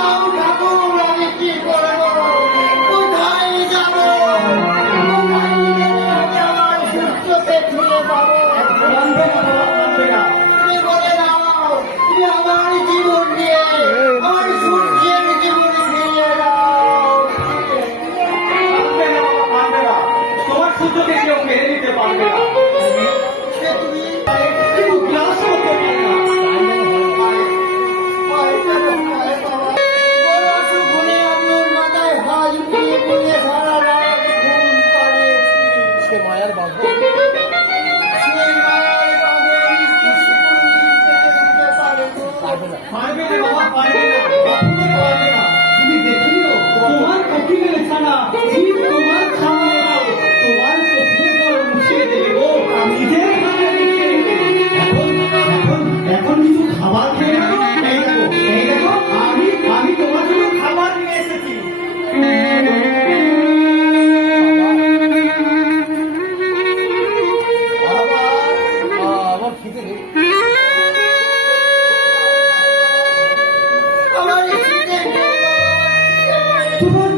Oh. পারবে না বাবা পারবে না কখনো পারবে না তুমি দেখলিও তোমার কঠিনের ছাড়া জীব তোমার ছাড়া তোমার কঠিনের কারণ মুছিয়ে দেবে গো নিজের এখন এখন এখন কিছু খাবার Come on.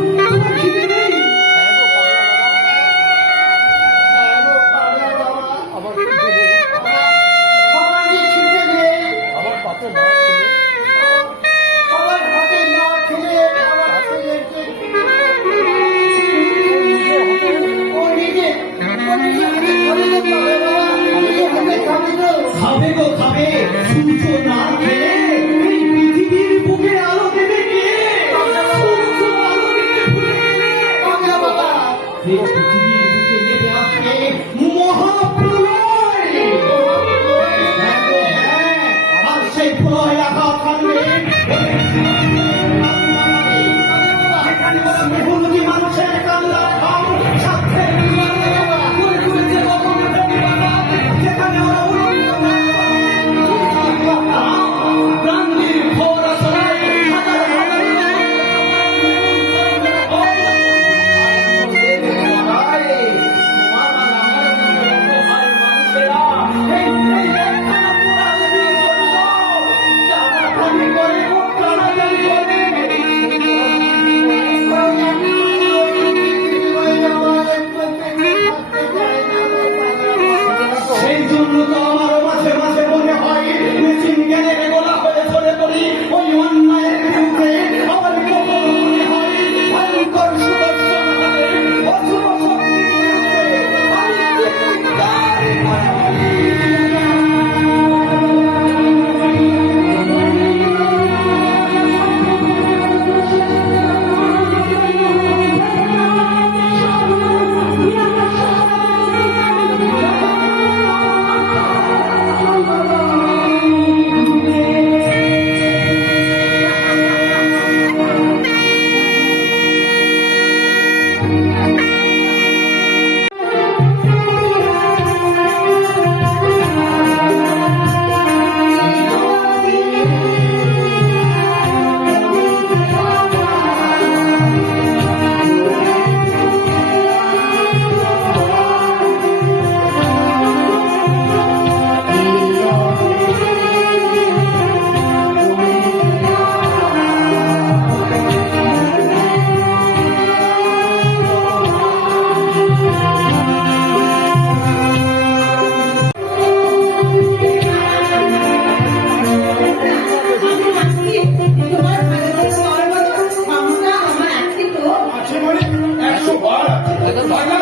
Bye-bye.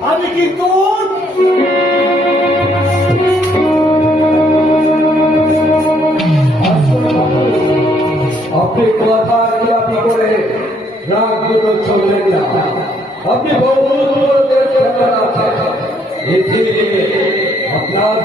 আমি কিন্তু আপনি কথার আপনি করে রাগ দুটো চললেন না। আপনি বহু লোকের খেলার আছেন এসিয়ে আপনার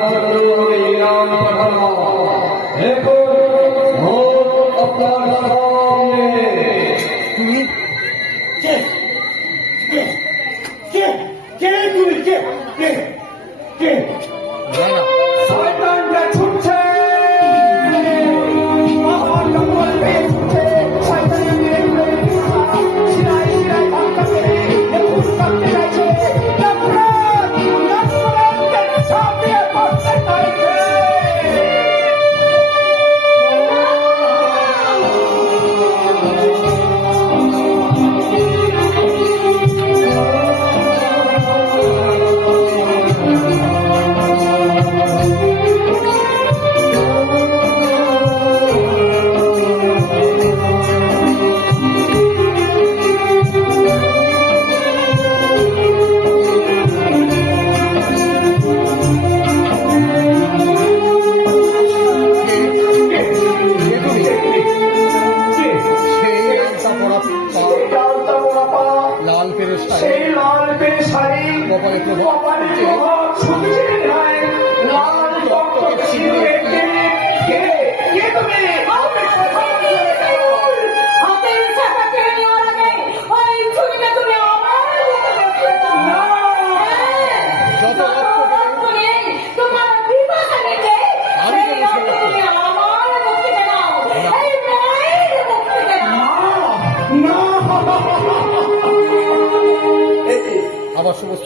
আবার সমস্ত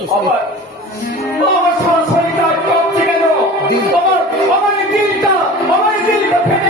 দিল। আমার দিলটা আমার দিলটা ফেটে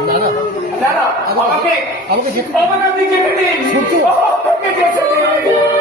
আমাকে আমাকে আমাকে যেতে আমাকে যেতে দিন আমাকে যেতে দিন